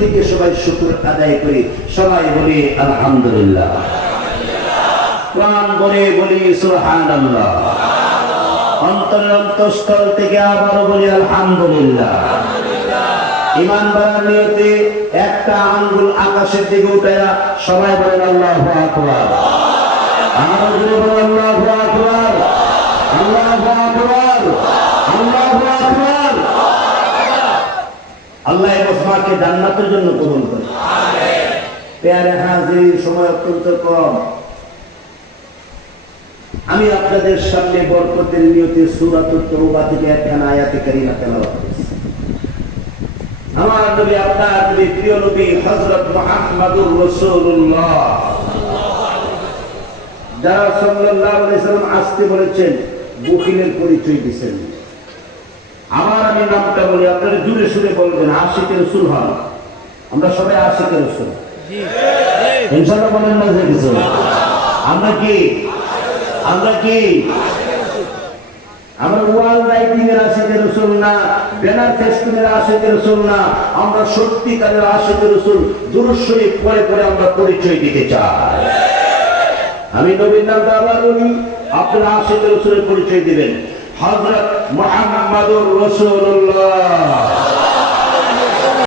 থেকে সবাই শুকর আদায় করি, সবাই বলি আলহামদুলিল্লাহ, প্রাণ ভরে বলি সুবহানাল্লাহ, অন্তরের অন্তঃস্থল থেকে আবারও বলি আলহামদুলিল্লাহ। ঈমান বাড়ার নিয়তে একটা আঙ্গুল আকাশের দিকে উঠায়া সবাই বলেন আল্লাহু আকবার। আরো জোরে বলেন আল্লাহু আকবার, আল্লাহু আকবার, আল্লাহু আকবার। আল্লাহ এই বছরকে জান্নাতের জন্য কবুল করে। আমিন। প্যারে হাজির, সময় অত্যন্ত কম। আমি আপনাদের সামনে বরকতের নিয়তে সূরাতুত তাওবা থেকে একখানা আয়াতে কারিমা তেলাওয়াত করেছি। আমার নবী, আপনার নবী, প্রিয় নবী হযরত মুহাম্মদুর রাসূলুল্লাহ যারা সাল্লাল্লাহু আলাইহি সাল্লাম আসতে বলেছেন, বখিলের পরিচয় দিয়েছেন। আমি নামটা বলি, আপনারা জুড়ে সুরে বলবেন আশিকে রাসূল হন। আমরা সবাই আশিকে রাসূল, জি ইনশাআল্লাহ বলেন না যে কিছু। আমরা কি আমরা ওয়াল রাইটিং এর আশিকে রাসূল না, ব্যানার ফেস্টুনের আশিকে রাসূল না, আমরা সত্যিকারের আশিকে রাসূল। দুরূদ শরীফ পড়ে পড়ে আমরা পরিচয় দিতে চাই। আমি নবীর নামটা আবার বলি, আপনারা আশিকে রাসূলের পরিচয় দিবেন। হযরত মুহাম্মদুর রাসূলুল্লাহ।